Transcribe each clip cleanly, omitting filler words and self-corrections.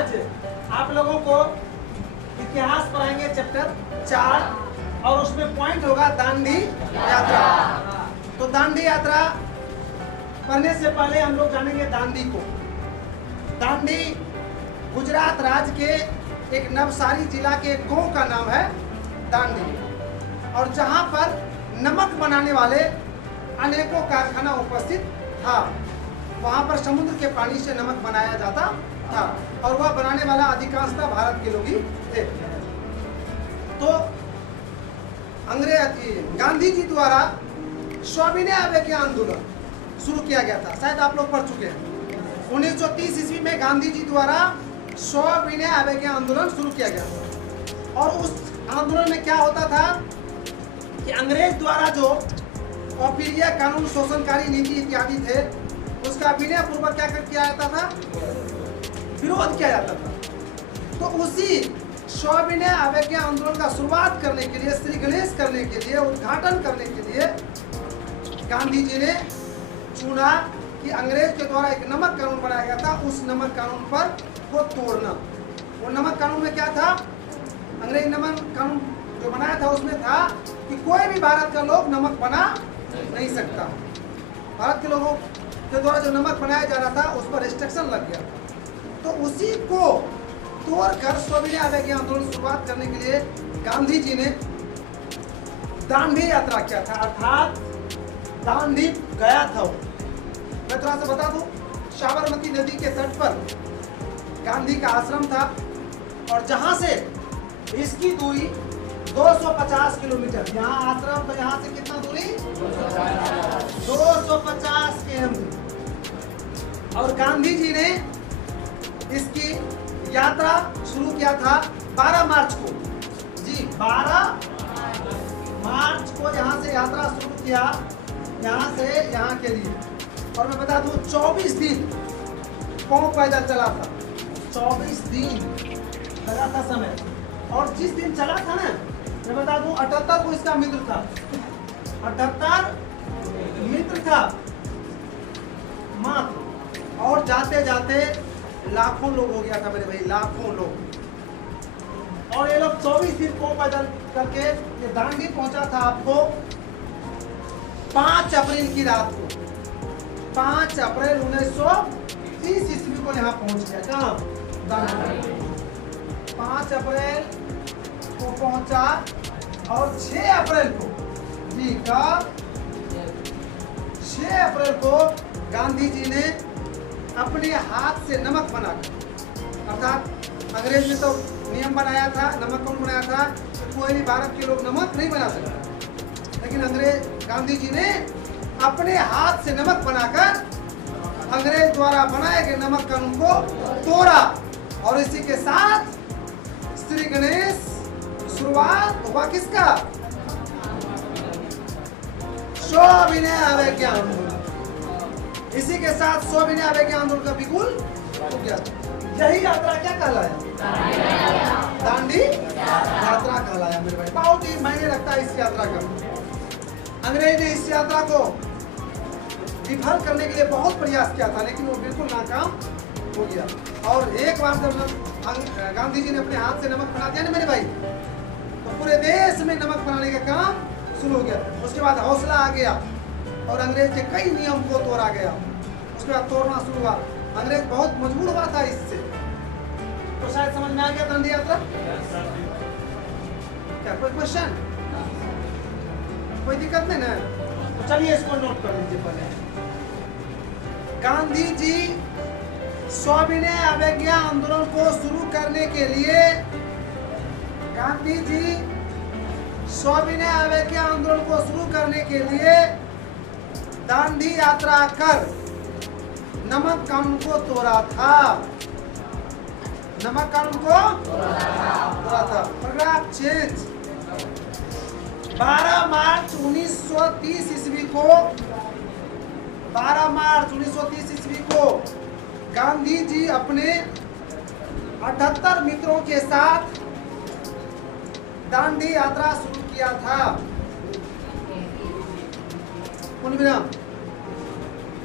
आज आप लोगों को इतिहास पढ़ाएंगे चैप्टर 4 और उसमें पॉइंट होगा दांडी यात्रा। तो दांडी यात्रा पढ़ने से पहले हम लोग जानेंगे दांडी को। दांडी गुजरात राज्य के एक नवसारी जिला के एक गांव का नाम है दांडी, और जहां पर नमक बनाने वाले अनेकों कारखाना उपस्थित था। वहां पर समुद्र के पानी से नमक बनाया जाता था और वह बनाने वाला अधिकांशतः भारत के लोग ही थे। तो अंग्रेज गांधी जी द्वारा सविनय अवज्ञा आंदोलन शुरू किया गया था, शायद आप लोग पढ़ चुके हैं। 1930 ईस्वी में गांधी जी द्वारा सविनय अवज्ञा आंदोलन शुरू किया गया था। और उस आंदोलन में क्या होता था कि अंग्रेज द्वारा जो अप्रिय कानून, शोषणकारी नीति इत्यादि थे, उसका विनय पूर्वक क्या किया जाता था, विरोध किया जाता था। तो उसी सविनय अवज्ञा आंदोलन का शुरुआत करने के लिए, श्री गणेश करने के लिए, उद्घाटन करने के लिए गांधी जी ने चुना कि अंग्रेज के द्वारा एक नमक कानून बनाया गया था, उस नमक कानून पर को तोड़ना। वो नमक कानून में क्या था, अंग्रेज नमक कानून जो बनाया था उसमें था कि कोई भी भारत का लोग नमक बना नहीं सकता। भारत के लोगों के द्वारा जो नमक बनाया जा रहा था उस पर रिस्ट्रिक्शन लग गया। तो उसी को तोड़कर सविनय अवज्ञा आंदोलन शुरुआत करने के लिए गांधी जी ने दांडी यात्रा किया था, अर्थात दांडी गया था। मैं थोड़ा सा बता दूं, साबरमती नदी के तट पर गांधी का आश्रम था और जहां से इसकी दूरी 250 किलोमीटर, यहाँ आश्रम तो यहाँ से कितना दूरी 250 किलोमीटर। और गांधी जी ने इसकी यात्रा शुरू किया था 12 मार्च को। जी 12 मार्च को यहाँ से यात्रा शुरू किया, यहाँ से यहाँ के लिए। और मैं बता दूं 24 दिन पांव पैदल चला था, 24 दिन लगा था समय। और जिस दिन चला था ना, मैं बता दूं 78 को इसका मित्र था, 78 मित्र था मात्र। और जाते जाते लाखों लोग हो गया था मेरे भाई, लाखों लोग। और ये लोग 24 दिन को पैदल करके ये दांडी पहुंचा था आपको 5 अप्रैल की रात को। 5 अप्रैल 1930 ईस्वी को यहाँ पहुंच गया। कहाँ दांडी 5 अप्रैल को पहुंचा और 6 अप्रैल को, जी का 6 अप्रैल को गांधी जी ने अपने हाथ से नमक बनाकर, अर्थात अंग्रेज ने तो नियम बनाया था, नमक कौन बनाया था, कोई भी भारत के लोग नमक नहीं बना सकते, लेकिन अंग्रेज गांधी जी ने अपने हाथ से नमक बनाकर अंग्रेज द्वारा बनाए गए नमक कानून को तोड़ा। और इसी के साथ श्री गणेश शुरुआत हुआ किसका, सविनय अवज्ञा आंदोलन। इसी के साथ सविनय अवज्ञा आंदोलन का बिगुल हो गया। यही यात्रा क्या कहलाया, दांडी यात्रा कहलाया मेरे भाई। बहुत ही मायने रखता है इस यात्रा का। अंग्रेज ने इस यात्रा को विफल करने के लिए बहुत प्रयास किया था, लेकिन वो बिल्कुल नाकाम हो गया। और एक बार जब गांधी जी ने अपने हाथ से नमक बना दिया ना मेरे भाई, तो पूरे देश में नमक बनाने का काम शुरू हो गया। उसके बाद हौसला आ गया और अंग्रेज के कई नियम को तोड़ा गया। उसके बाद तोड़ना शुरू हुआ, अंग्रेज बहुत मजबूर हुआ था इससे। तो शायद समझ में आ गया दांडी यात्रा। क्या कोई क्वेश्चन, कोई दिक्कत नहीं ना? तो चलिए इसको नोट कर लीजिए पहले। गांधी जी सविनय अवज्ञा आंदोलन को शुरू करने के लिए, गांधी जी सविनय अवज्ञा आंदोलन को शुरू करने के लिए दांडी यात्रा कर नमक कानून को तोड़ा था। नमक कानून को तोड़ा था। Paragraph change. 12 मार्च 1930 ईस्वी को, 12 मार्च 1930 ईस्वी को गांधी जी अपने 78 मित्रों के साथ दांडी यात्रा शुरू किया था।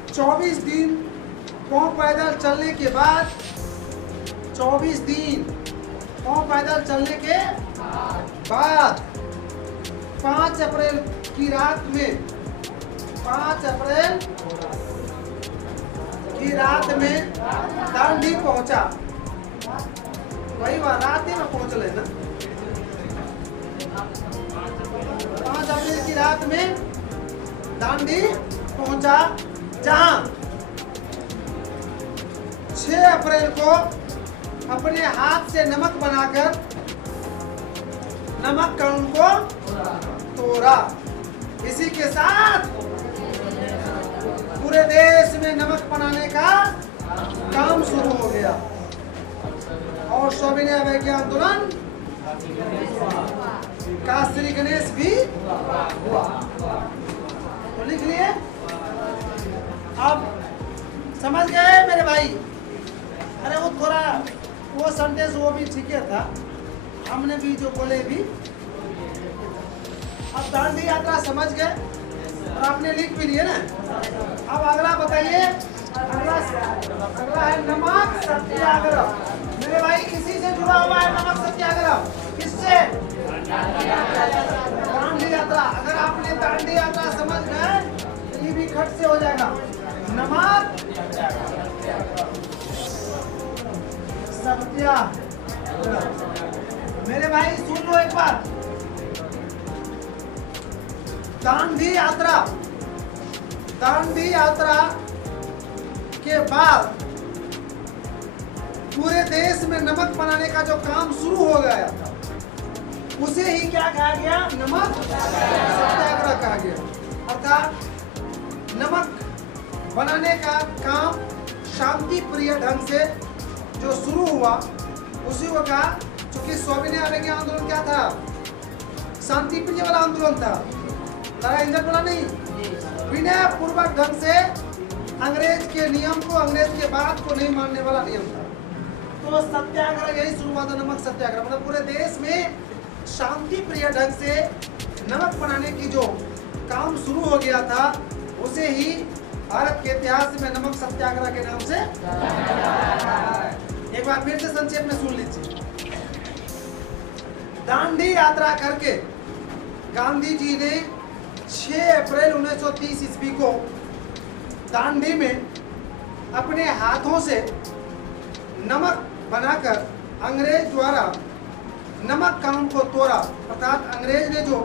24 दिन पांव पैदल चलने के बाद 24 दिन पांव पैदल चलने के बाद 5 अप्रैल की रात में 5 अप्रैल की रात में दांडी पहुंचा। वही बात रात ही में पहुंच लेना। 5 अप्रैल की रात में दांडी पहुंचा, जहां 6 अप्रैल को अपने हाथ से नमक बनाकर नमक का उनको तोड़ा। इसी के साथ पूरे देश में नमक बनाने का काम शुरू हो गया और सविनय अवज्ञा आंदोलन का श्री गणेश भी हुआ। तो लिख लिए। अब समझ गए मेरे भाई? अरे वो थोड़ा वो सेंटेंस वो भी ठीक था, हमने भी जो बोले भी। अब दांडी यात्रा समझ गए और आपने लिख भी लिए ना। अब अगला बताइए। अगला है नमक सत्याग्रह। मेरे भाई इसी से जुड़ा हुआ है नमक सत्याग्रह। किससे? दांडी यात्रा। अगर आपने दांडी यात्रा समझ गए तो ये भी खट से हो जाएगा। नमक सत्याग्रह। मेरे भाई सुन लो एक बार। दांडी यात्रा के बाद पूरे देश में नमक बनाने का जो काम शुरू हो गया था, उसे ही क्या कहा गया? नमक सत्याग्रह कहा गया। अर्थात नमक बनाने का काम शांति प्रिय ढंग से जो शुरू हुआ उसी को कहा। क्योंकि सविनय अवज्ञा आंदोलन क्या था? शांति प्रिय वाला आंदोलन था, लड़ाई झंझट वाला नहीं। विनय पूर्वक ढंग से अंग्रेज के नियम को, अंग्रेज के बात को नहीं मानने वाला नियम था। तो सत्याग्रह यही शुरू हुआ था, नमक सत्याग्रह। मतलब पूरे देश में शांति प्रिय ढंग से नमक बनाने की जो काम शुरू हो गया था, उसे ही भारत के इतिहास में नमक सत्याग्रह के नाम से एक बार फिर से संक्षेप में सुन लीजिए। दांडी यात्रा करके गांधी जी ने 6 अप्रैल 1930 ईस्वी को दांडी में अपने हाथों से नमक बनाकर अंग्रेज द्वारा नमक कानून को तोड़ा। अर्थात अंग्रेज ने जो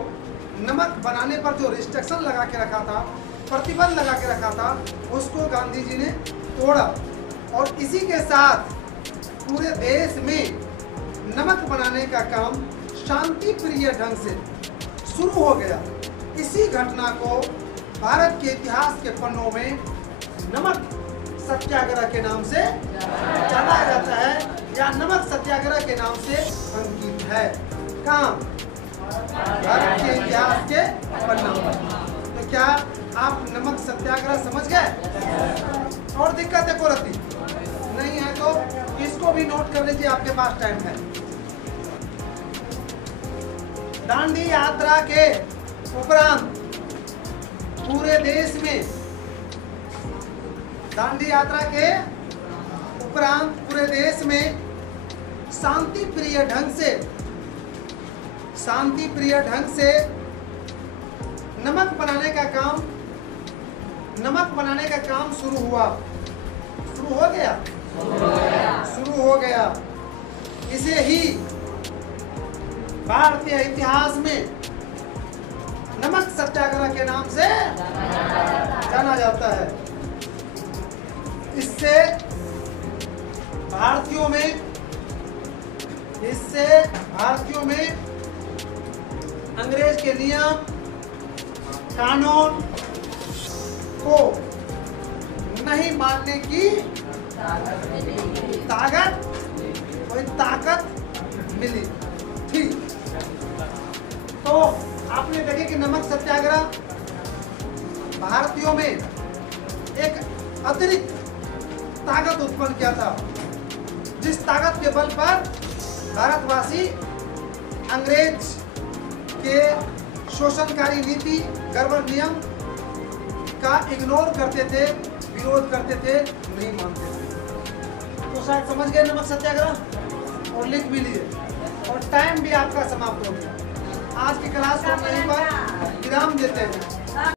नमक बनाने पर जो रिस्ट्रिक्शन लगा के रखा था, प्रतिबंध लगा के रखा था, उसको गांधी जी ने तोड़ा। और इसी के साथ पूरे देश में नमक बनाने का काम शांति प्रिय ढंग से शुरू हो गया। इसी घटना को भारत के इतिहास के पन्नों में नमक सत्याग्रह के नाम से जाना जाता है, या नमक सत्याग्रह के नाम से अंकित है। कहाँ? भारत के इतिहास के पन्नों में। तो क्या आप नमक सत्याग्रह समझ गए? और दिक्कत है कोई नहीं है तो इसको भी नोट कर लीजिए, आपके पास टाइम है। दांडी यात्रा के उपरांत पूरे देश में, दांडी यात्रा के उपरांत पूरे देश में शांति प्रिय ढंग से नमक बनाने का काम शुरू हो गया। इसे ही भारतीय इतिहास में नमक सत्याग्रह के नाम से जाना जाता है। इससे भारतीयों में अंग्रेज के नियम कानून को नहीं मानने की ताकत मिली थी। तो आपने देखे कि नमक सत्याग्रह भारतीयों में एक अतिरिक्त ताकत उत्पन्न किया था, जिस ताकत के बल पर भारतवासी अंग्रेज के शोषणकारी नीति, गड़बड़ नियम का इग्नोर करते थे, विरोध करते थे, नहीं मानते थे। तो तो शायद समझ गए नमक सत्याग्रह और लिख भी लिए, और टाइम भी आपका समाप्त हो गया। आज की क्लास को हम यहीं पर विराम देते हैं।